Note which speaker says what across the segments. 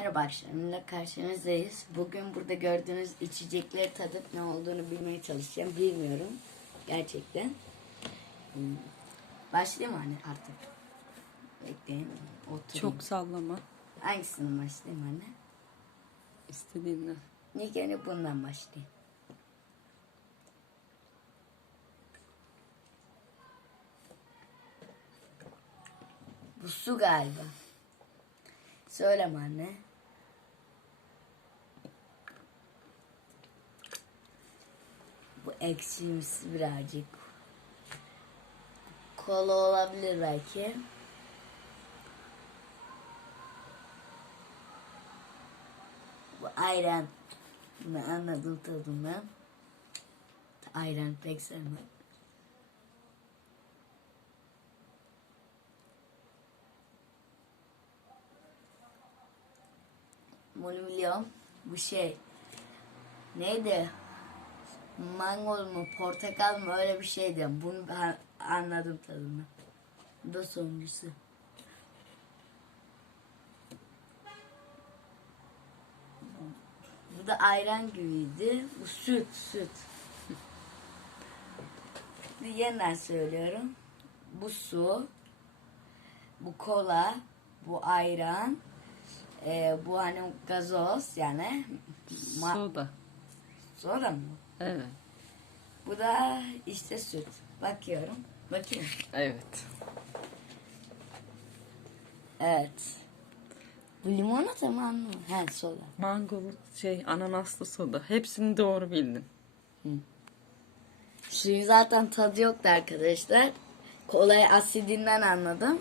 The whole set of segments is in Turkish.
Speaker 1: Merhaba akşamında karşınızdayız. Bugün burada gördüğünüz içecekleri tadıp ne olduğunu bilmeye çalışacağım. Bilmiyorum. Gerçekten. Hmm. Başlayayım anne artık? Bekleyin. Oturayım.
Speaker 2: Çok sallama.
Speaker 1: Hangisinden başlayayım anne?
Speaker 2: İstediğinden.
Speaker 1: Ne gene bundan başlayayım. Bu su galiba. Söyleme anne. Ekşimsi birazcık. Kola olabilir belki. Bu ayran. Bunu anladım tadından. Ayran pek sevmem. Bunu biliyorum. Bu şey. Neydi? Mangol mu, portakal mı öyle bir şeydi. Bunu ben anladım tadını. Bu da sonuncusu. Bu da ayran gibiydi. Bu süt, süt. Bir yeniden söylüyorum. Bu su, bu kola, bu ayran, e, bu hani gazoz yani.
Speaker 2: Soda.
Speaker 1: Soda mı?
Speaker 2: Evet.
Speaker 1: Bu da işte süt. Bakıyorum. Bakayım.
Speaker 2: Evet.
Speaker 1: Evet. Bu limonata mı anlamadım. He soda.
Speaker 2: Mangolu şey ananaslı soda. Hepsini doğru bildin.
Speaker 1: Suyun zaten tadı yoktu arkadaşlar. Kolayı asidinden anladım.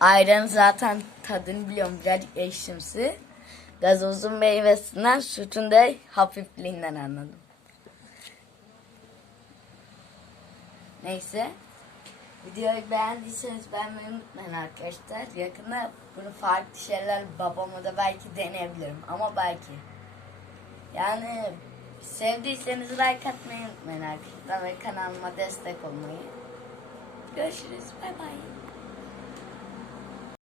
Speaker 1: Ayranın zaten tadını biliyorum birazcık ekşimsi. Gazozun meyvesinden sütün de hafifliğinden anladım. Neyse. Videoyu beğendiyseniz beğenmeyi unutmayın arkadaşlar. Yakında bunu farklı şeyler babama da belki deneyebilirim. Ama belki. Yani sevdiyseniz like atmayı unutmayın arkadaşlar ve kanalıma destek olmayı. Görüşürüz. Bay bay.